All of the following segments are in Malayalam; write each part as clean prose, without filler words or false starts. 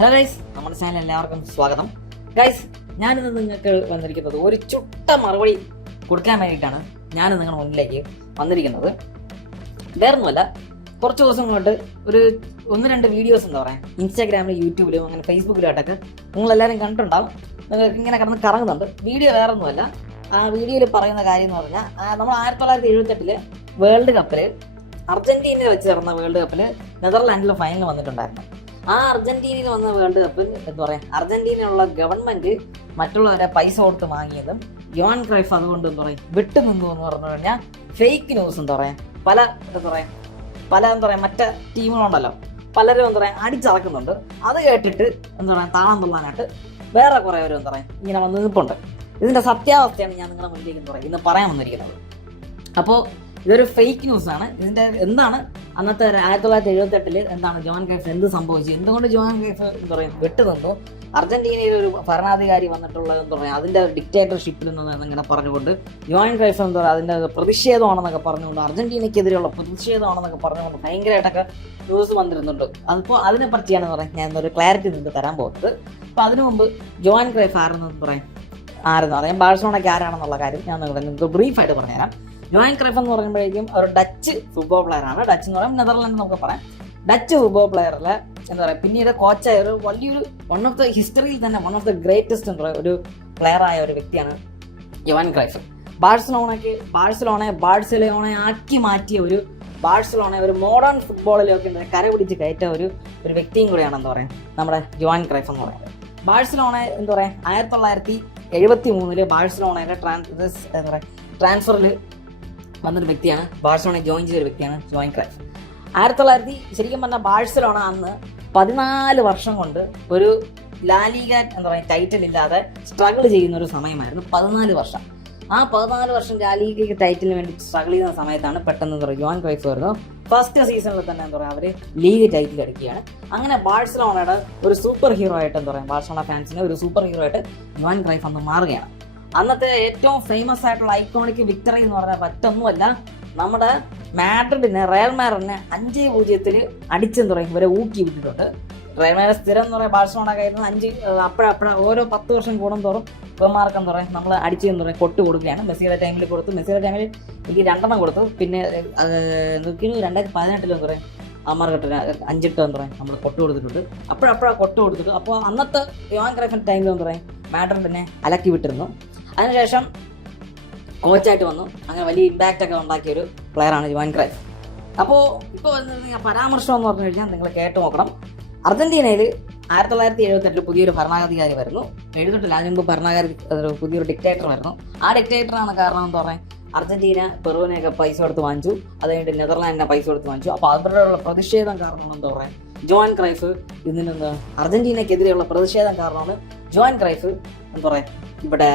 ഹലോ ഗൈസ്, നമ്മുടെ ചാനൽ എല്ലാവർക്കും സ്വാഗതം. ഗൈസ്, ഞാനിന്ന് നിങ്ങൾക്ക് വന്നിരിക്കുന്നത് ഒരു ചുട്ട മറുപടി കൊടുക്കാൻ വേണ്ടിയിട്ടാണ് ഞാനിന്ന് നിങ്ങളുടെ മുന്നിലേക്ക് വന്നിരിക്കുന്നത്. വേറൊന്നുമല്ല, കുറച്ച് ദിവസം കൊണ്ട് ഒരു 1-2 വീഡിയോസ് എന്താ പറയുക, ഇൻസ്റ്റാഗ്രാമിലും യൂട്യൂബിലും അങ്ങനെ ഫേസ്ബുക്കിലായിട്ടൊക്കെ നിങ്ങളെല്ലാവരും കണ്ടിട്ടുണ്ടാവും. നിങ്ങൾക്ക് ഇങ്ങനെ കിടന്ന് കറങ്ങുന്നുണ്ട്. വീഡിയോ വേറൊന്നുമല്ല, ആ വീഡിയോയിൽ പറയുന്ന കാര്യം എന്ന് പറഞ്ഞാൽ നമ്മൾ 1978 വേൾഡ് കപ്പിൽ അർജന്റീനയിൽ വെച്ച് നടന്ന വേൾഡ് കപ്പിൽ നെതർലാൻഡിൽ ഫൈനൽ വന്നിട്ടുണ്ടായിരുന്നു. ആ അർജന്റീനയിൽ വന്ന വേൾഡ് കപ്പിൽ എന്താ പറയുക, അർജന്റീനയിലുള്ള ഗവൺമെന്റ് മറ്റുള്ളവരെ പൈസ കൊടുത്ത് വാങ്ങിയതും യോഹാൻ ക്രൈഫ് അതുകൊണ്ട് എന്താ പറയുക വിട്ടു നിന്നു എന്ന് പറഞ്ഞു കഴിഞ്ഞാൽ ഫേക്ക് ന്യൂസ് എന്താ പറയുക, പല എന്താ പറയുക മറ്റേ ടീമുകളുണ്ടല്ലോ, പലരും എന്താ പറയുക അടിച്ചറക്കുന്നുണ്ട്. അത് കേട്ടിട്ട് എന്താ പറയുക താളം തുള്ളാനായിട്ട് വേറെ കുറേ പേരും എന്താ പറയുക ഇങ്ങനെ വന്ന് നിൽപ്പുണ്ട്. ഇതിന്റെ സത്യാവസ്ഥയാണ് ഞാൻ നിങ്ങളുടെ മുന്നിലേക്ക് എന്താ പറയുക ഇന്ന് പറയാൻ വന്നിരിക്കുന്നത്. അപ്പോൾ ഇതൊരു ഫേക്ക് ന്യൂസാണ്. ഇതിന്റെ എന്താണ് അന്നത്തെ 1978 എന്താണ് ജോഹാൻ ക്രൈഫ് എന്ത് സംഭവിച്ചു, എന്തുകൊണ്ട് ജോഹാൻ ക്രൈഫ് എന്താ പറയുക വിട്ടു നിന്നു, അർജന്റീനയിൽ ഒരു ഭരണാധികാരി വന്നിട്ടുള്ള എന്താ പറയുക അതിന്റെ ഡിക്റ്റേറ്റർഷിപ്പിൽ നിന്ന് ഇങ്ങനെ പറഞ്ഞുകൊണ്ട് ജോഹാൻ ക്രൈഫ് എന്താ പറയുക അതിന്റെ പ്രതിഷേധമാണെന്നൊക്കെ പറഞ്ഞുകൊണ്ട് അർജന്റീനയ്ക്കെതിരെയുള്ള പ്രതിഷേധമാണെന്നൊക്കെ പറഞ്ഞുകൊണ്ട് ഭയങ്കരമായിട്ടൊക്കെ ന്യൂസ് വന്നിരുന്നുണ്ട്. അതിപ്പോൾ അതിനെ പറ്റിയാണ് പറയുക ഞാൻ ഒരു ക്ലാരിറ്റി നിങ്ങൾക്ക് തരാൻ പോകുന്നത്. അപ്പോൾ അതിനു മുമ്പ് ജോഹാൻ ക്രൈഫ് ആരെന്ന് പറയാം, അറിയാം ബാഴ്സലോണയ്ക്ക് ആരാണെന്നുള്ള കാര്യം ഞാൻ നിങ്ങൾക്ക് ബ്രീഫായിട്ട് പറഞ്ഞുതരാം. ജോഹാൻ ക്രൈഫ് എന്ന് പറയുമ്പോഴേക്കും ഒരു ഡച്ച് ഫുട്ബോൾ പ്ലെയർ ആണ്. ഡച്ച് എന്ന് പറയുമ്പോൾ നെതർലാൻഡ് നമുക്ക് പറയാം. ഡച്ച് ഫുട്ബോൾ പ്ലെയറിലെ എന്താ പറയുക പിന്നീട് കോച്ചായ ഒരു വലിയൊരു വൺ ഓഫ് ദ ഹിസ്റ്ററിയിൽ തന്നെ വൺ ഓഫ് ദ ഗ്രേറ്റസ്റ്റ് എന്താ പറയുക ഒരു പ്ലെയർ ആയ ഒരു വ്യക്തിയാണ് ജോഹാൻ ക്രൈഫ്. ബാഴ്സലോണയെ ആക്കി മാറ്റിയ ബാഴ്സലോണയെ ഒരു മോഡേൺ ഫുട്ബോളിലൊക്കെ കര പിടിച്ച് കയറ്റ ഒരു വ്യക്തിയും കൂടിയാണ് എന്താ പറയുക നമ്മുടെ ജോഹാൻ ക്രൈഫ് എന്ന് പറയുന്നത്. ബാഴ്സലോണ എന്താ പറയുക 1973 ബാഴ്സലോണയുടെ ട്രാൻസ്ഫറിൽ വന്നൊരു വ്യക്തിയാണ്, ബാഴ്സലോണയെ ജോയിൻ ചെയ്തൊരു വ്യക്തിയാണ് ജോഹാൻ ക്രൈഫ്. 1900 ശരിക്കും പറഞ്ഞാൽ ബാഴ്സലോണ അന്ന് 14 വർഷം കൊണ്ട് ഒരു ലാലിഗ എന്താ പറയുക ടൈറ്റിൽ ഇല്ലാതെ സ്ട്രഗിൾ ചെയ്യുന്ന ഒരു സമയമായിരുന്നു. 14 വർഷം. ആ 14 വർഷം ലാലിഗയ്ക്ക് ടൈറ്റിലിന് വേണ്ടി സ്ട്രഗിൾ ചെയ്യുന്ന സമയത്താണ് പെട്ടെന്ന് എന്താ പറയുക ജോഹാൻ ക്രൈഫ് വരുന്നു. ഫസ്റ്റ് സീസണിൽ തന്നെ എന്താ പറയുക അവർ ലീഗ് ടൈറ്റിൽ അടിക്കുകയാണ്. അങ്ങനെ ബാഴ്സലോണയുടെ ഒരു സൂപ്പർ ഹീറോ ആയിട്ട് എന്താ പറയുക ബാഴ്സലോണ ഫാൻസിന് ഒരു സൂപ്പർ ഹീറോ ആയിട്ട് ജോഹാൻ ക്രൈഫ് അന്ന് മാറുകയാണ്. അന്നത്തെ ഏറ്റവും ഫേമസ് ആയിട്ടുള്ള ഐക്കോണിക് വിക്ടറി എന്ന് പറഞ്ഞാൽ മറ്റൊന്നുമല്ല, നമ്മുടെ റയൽ മാഡ്രിഡിനെ 5-0 അടിച്ചെന്ന് പറയും ഇവരെ ഊക്കി വിട്ടിട്ടുണ്ട്. റയൽ മാഡ്രിഡ് സ്ഥിരം എന്ന് പറയുക ബാഴ്സലോണ കയ്യിൽ 5 അപ്പോഴപ്പോഴ ഓരോ 10 വർഷം കൂടുന്തോറും ഇവന്മാർക്ക് എന്താ പറയുക നമ്മൾ അടിച്ചെന്ന് പറയുക കൊട്ട് കൊടുക്കുകയാണ്. മെസ്സിയുടെ ടൈമിൽ കൊടുത്തു, മെസ്സിയുടെ ടൈമിൽ എനിക്ക് 2 കൊടുത്തു. പിന്നെ 2018 എന്താ പറയുക അമ്മമാർക്ക് 5 എന്താ പറയുക നമ്മൾ കൊട്ട് കൊടുത്തിട്ടുണ്ട്. അപ്പോഴപ്പോഴാണ് കൊട്ട് കൊടുത്തിട്ട്. അപ്പോൾ അന്നത്തെ ജോഹാൻ ക്രൈഫിൻ്റെ ടൈമിൽ എന്താ പറയുക മാഡ്രിഡിനെ അലക്കി വിട്ടിരുന്നു. അതിനുശേഷം കോച്ചായിട്ട് വന്നു. അങ്ങനെ വലിയ ഇമ്പാക്റ്റ് ഒക്കെ ഉണ്ടാക്കിയ ഒരു പ്ലെയറാണ് ജോഹാൻ ക്രൈഫ്. അപ്പോൾ ഇപ്പോൾ പരാമർശം എന്ന് പറഞ്ഞു കഴിഞ്ഞാൽ നിങ്ങൾ കേട്ട് നോക്കണം. അർജന്റീനയിൽ 1978 പുതിയൊരു ഭരണാധികാരി വരുന്നു. 78 അതിന് മുമ്പ് പുതിയൊരു ഡിക്റ്റേറ്റർ വരുന്നു. ആ ഡിക്റ്റേറ്ററാണ് കാരണം എന്താ പറയുക അർജന്റീന പെറുവിനെയൊക്കെ പൈസ കൊടുത്ത് വാങ്ങിച്ചു, അത് കഴിഞ്ഞിട്ട് നെതർലാൻഡിനെ പൈസ കൊടുത്ത് വാങ്ങിച്ചു. അപ്പോൾ അവരുടെ പ്രതിഷേധം കാരണമാണ് എന്താ പറയുക ജോഹാൻ ക്രൈഫ് ഇതിനെന്താ അർജന്റീനയ്ക്കെതിരെയുള്ള പ്രതിഷേധം കാരണമാണ് ജോഹാൻ ക്രൈഫ് എന്താ പറയുക ഇവിടെ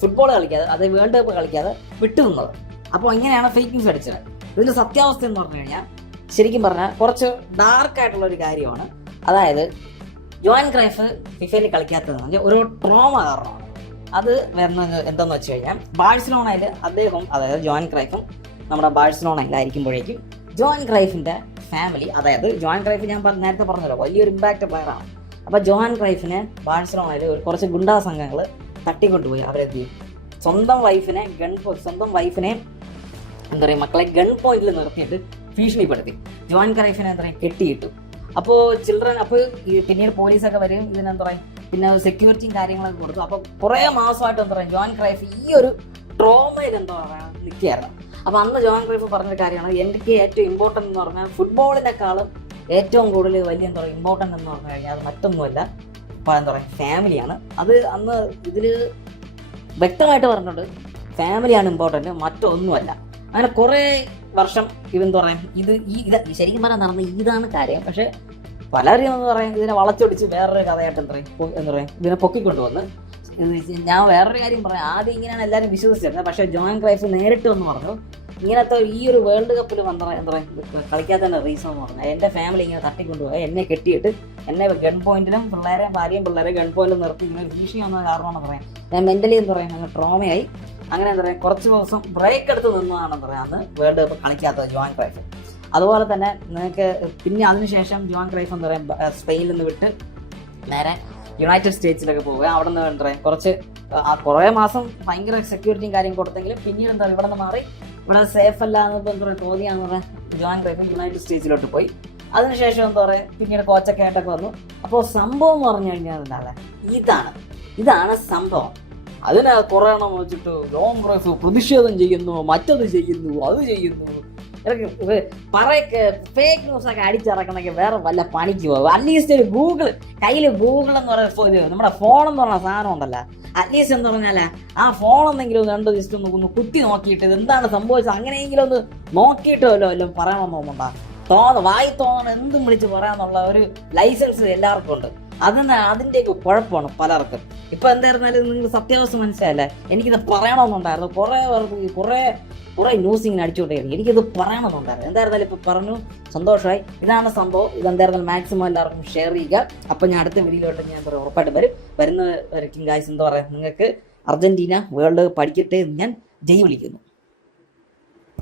ഫുട്ബോൾ കളിക്കാതെ അത് വേൾഡ് കപ്പ് കളിക്കാതെ വിട്ടുനിന്നത്. അപ്പോൾ ഇങ്ങനെയാണ് ഫേക്ക് ന്യൂസ് അടിച്ചത്. ഇതിന്റെ സത്യാവസ്ഥ എന്ന് പറഞ്ഞു കഴിഞ്ഞാൽ ശരിക്കും പറഞ്ഞാൽ കുറച്ച് ഡാർക്ക് ആയിട്ടുള്ള ഒരു കാര്യമാണ്. അതായത് ജോഹാൻ ക്രൈഫ് ഫിഫയിൽ കളിക്കാത്തതെന്ന് ഒരു ട്രോമ കാരണമാണ്. അത് വരുന്നത് എന്താണെന്ന് വെച്ച് കഴിഞ്ഞാൽ ബാഴ്സലോണയിൽ അദ്ദേഹം അതായത് ജോഹാൻ ക്രൈഫും നമ്മുടെ ബാഴ്സലോണയിലായിരിക്കുമ്പോഴേക്കും ജോഹാൻ ക്രൈഫിന്റെ ഫാമിലി, അതായത് ജോഹാൻ ക്രൈഫ് ഞാൻ നേരത്തെ പറഞ്ഞല്ലോ വലിയൊരു ഇമ്പാക്റ്റ് പ്ലെയറാണ്. അപ്പോൾ ജോഹാൻ ക്രൈഫിനെ ബാഴ്സലോണയിൽ കുറച്ച് ഗുണ്ടാ സംഘങ്ങൾ തട്ടിക്കൊണ്ടുപോയി അവരെന്ത് ചെയ്യും സ്വന്തം വൈഫിനെ എന്താ പറയുക മക്കളെ ഗൺ പോയിന്റിൽ നിർത്തിയിട്ട് ഭീഷണിപ്പെടുത്തി ജോഹാൻ ക്രൈഫിനെ എന്താ പറയുക കെട്ടിയിട്ടു. അപ്പോൾ പിന്നീട് പോലീസൊക്കെ വരും ഇതിനെന്താ പറയുക പിന്നെ സെക്യൂരിറ്റിയും കാര്യങ്ങളൊക്കെ കൊടുത്തു. അപ്പോൾ കുറേ മാസമായിട്ട് എന്താ പറയുക ജോഹാൻ ക്രൈഫ് ഈ ഒരു ട്രോമയിൽ എന്താ പറയുക നിൽക്കുകയായിരുന്നു. അപ്പോൾ അന്ന് ജോഹാൻ ക്രൈഫ് പറഞ്ഞൊരു കാര്യമാണ്, എനിക്ക് ഏറ്റവും ഇമ്പോർട്ടൻ്റ് എന്ന് പറഞ്ഞാൽ ഫുട്ബോളിനേക്കാളും ഏറ്റവും കൂടുതൽ വലിയ എന്താ പറയുക ഇമ്പോർട്ടൻ്റ് എന്ന് പറഞ്ഞു കഴിഞ്ഞാൽ അത് മറ്റൊന്നുമല്ല എന്താ പറയുക ഫാമിലിയാണ്. അത് അന്ന് ഇതിൽ വ്യക്തമായിട്ട് പറഞ്ഞിട്ടുണ്ട്, ഫാമിലിയാണ് ഇമ്പോർട്ടൻ്റ്, മറ്റൊന്നുമല്ല. അങ്ങനെ കുറേ വർഷം ഇതെന്താ പറയുക ഇത് ശരിക്കും പറഞ്ഞാൽ നടന്ന ഇതാണ് കാര്യം. പക്ഷെ പലരും എന്ന് പറയും ഇതിനെ വളച്ചൊടിച്ച് വേറൊരു കഥയായിട്ട് എന്താ പറയുക ഇതിനെ പൊക്കിക്കൊണ്ടുവന്ന്. ഞാൻ വേറൊരു കാര്യം പറയാം, ആദ്യം ഇങ്ങനെയാണ് എല്ലാവരും വിശ്വസിച്ചിരുന്നത്. പക്ഷേ ജോഹാൻ ക്രൈഫ് നേരിട്ട് വന്ന് പറഞ്ഞു ഇങ്ങനത്തെ ഈ ഒരു വേൾഡ് കപ്പിൽ എന്താ പറയുക കളിക്കാത്തതിൻ്റെ റീസൺ എന്ന് പറഞ്ഞാൽ എൻ്റെ ഫാമിലി ഇങ്ങനെ തട്ടിക്കൊണ്ടുപോയി എന്നെ കെട്ടിയിട്ട് എന്നെ ഗൺ പോയിന്റിലും ഭാര്യയും പിള്ളേരെ ഗൺ പോയിന്റിലും നിർത്തി ഇങ്ങനെ ഭീഷണി വന്ന കാരണമെന്ന് പറയാം. ഞാൻ മെൻ്റലി എന്താ പറയുക അങ്ങനെ ട്രോമയായി. അങ്ങനെ എന്താ പറയുക കുറച്ച് ദിവസം ബ്രേക്ക് എടുത്ത് നിന്നതാണെന്ന് പറയാം അന്ന് വേൾഡ് കപ്പ് കളിക്കാത്ത ജോഹാൻ ക്രൈഫ്. അതുപോലെ തന്നെ നിങ്ങൾക്ക് പിന്നെ അതിനുശേഷം ജോഹാൻ ക്രൈഫ് എന്താ പറയുക സ്പെയിനിൽ നിന്ന് വിട്ട് നേരെ യുണൈറ്റഡ് സ്റ്റേറ്റ്സിലൊക്കെ പോവുക. അവിടെ നിന്ന് എന്താ പറയുക കുറേ മാസം ഭയങ്കര സെക്യൂരിറ്റിയും കാര്യം കൊടുത്തെങ്കിലും പിന്നീട് എന്താ ഇവിടെ നിന്ന് മാറി ഇവിടെ സേഫ് അല്ല എന്ന് എന്താ പറയുക തോന്നിയാന്ന് പറഞ്ഞാൽ ജോൺ ക്രൈഫ് യുണൈറ്റഡ് സ്റ്റേറ്റ്സിലോട്ട് പോയി. അതിനുശേഷം എന്താ പറയുക പിന്നീട് കോച്ചൊക്കെ ആയിട്ടൊക്കെ വന്നു. അപ്പോൾ സംഭവം എന്ന് പറഞ്ഞു കഴിഞ്ഞാൽ എന്താണ്, ഇതാണ് സംഭവം. അതിനെ കുറേ എണ്ണം വെച്ചിട്ട് ജോൺ ക്രൈഫ് പ്രതിഷേധം ചെയ്യുന്നു, മറ്റത് ചെയ്യുന്നു, അത് ചെയ്യുന്നു, പറയൊക്കെ ഫേക്ക് ന്യൂസൊക്കെ അടിച്ചിറക്കണമെങ്കിൽ വേറെ വല്ല പണിക്ക് പോകും. അറ്റ്ലീസ്റ്റ് ഒരു കയ്യിൽ ഗൂഗിൾ എന്ന് പറയുന്ന നമ്മുടെ ഫോൺ എന്ന് പറഞ്ഞ സാധനം ഉണ്ടല്ലോ, അറ്റ്ലീസ്റ്റ് എന്ന് പറഞ്ഞാലേ ആ ഫോൺ എന്തെങ്കിലും രണ്ട് ജസ്റ്റ് ഒന്ന് കുത്തി നോക്കിയിട്ട് എന്താണ് സംഭവിച്ചത് അങ്ങനെയെങ്കിലും ഒന്ന് നോക്കിയിട്ട് വല്ലതും പറയണമെന്ന് തോന്നുന്നുണ്ടാ. വായി തോന്നണം എന്തും വിളിച്ച് പറയാന്നുള്ള ഒരു ലൈസൻസ് എല്ലാവർക്കും ഉണ്ട്. അതിൻ്റെയൊക്കെ കുഴപ്പമാണ് പലർക്കും. ഇപ്പൊ എന്തായിരുന്നാലും നിങ്ങൾ സത്യാവസ്ഥ മനസ്സിലായല്ലേ, എനിക്കിത് പറയണമെന്നുണ്ടായിരുന്നു. കുറേ ന്യൂസ് ഇങ്ങനെ അടിച്ചുകൊണ്ടേയിരുന്നു, എനിക്കിത് പറയണമെന്നുണ്ടായിരുന്നു. എന്തായിരുന്നാലും ഇപ്പൊ പറഞ്ഞു, സന്തോഷമായി. ഇതാണ് സംഭവം. ഇതെന്തായിരുന്നാലും മാക്സിമം എല്ലാവർക്കും ഷെയർ ചെയ്യുക. അപ്പൊ ഞാൻ അടുത്ത വീഡിയോയിലോട്ട് ഞാൻ ഉറപ്പായിട്ട് വരുന്നവരേക്കും ഗായ്സ് എന്താ പറയാ, നിങ്ങൾക്ക് അർജന്റീന വേൾഡ് പഠിക്കട്ടെ എന്ന് ഞാൻ ജയ് വിളിക്കുന്നു.